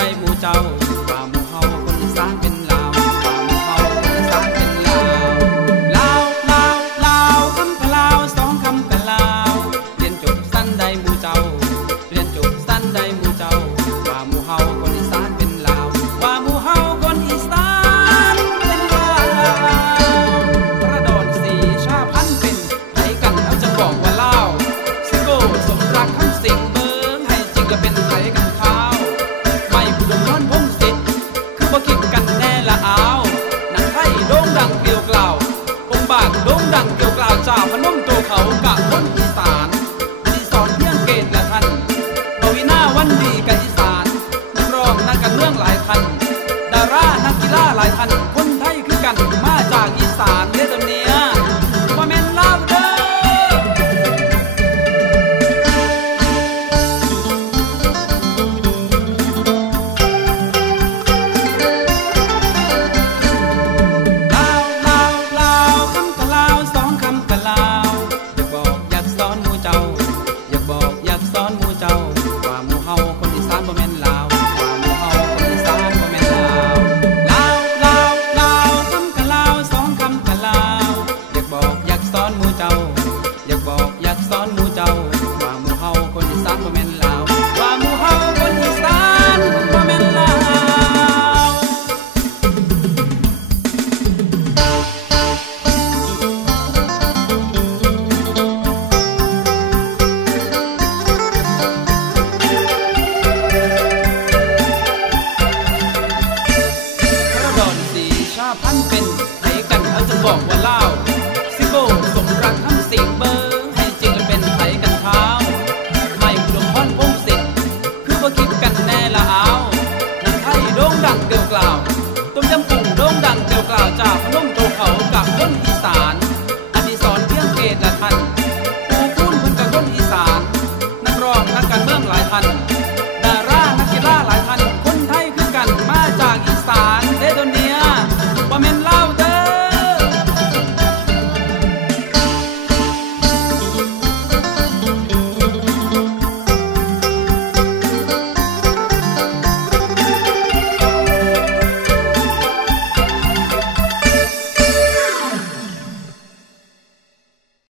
ใจผู้เจ้าว่าหมู่เฮาคนอีสานเป็นลาวว่าหมู่เฮาคนอีสานเป็นลาวลาวลาวลาวคำกะลาวสองคำกะลาวเรียนจบสั้นไดหมู่เจ้า เรียนจบสั้นไดหมู่เจ้าว่าหมู่เฮาคนอีสานเป็นลาวว่าหมู่เฮาคนอีสานเป็นลาวกระดอนสีชาพันเป็นไผกันเขาจะบอกว่าลาวสโกสมรักคำสิงเบิ้งให้จริงก็เป็น จากพนมตัวเขากะคนอีสานดีสอนเพียงเกณฑ์ละท่านปวีนาวันดีกันอีสานร้องนักการเมืองหลายท่านดารานักกีฬาหลายท่านคน ท่านเป็นใหนกันเขาจะบอกว่าเล่าสิโบสมรักทั้งสิเบอร์ให้จริงเป็นไหนกันเท้าไม่อุดมพ้นพงศิษย์คือว่าคิดกันแน่ละเอาหนังไทยโด่งดังเดียวกล่าวต้มยำกุ้งโด่งดังเดียวกล่าวจากพนมโตเขากับต้นอีสานอดีศนเที่ยงเกตละทันปูพูนพุ่นกับต้นอีสานนักร้องนักการเมืองหลายท่าน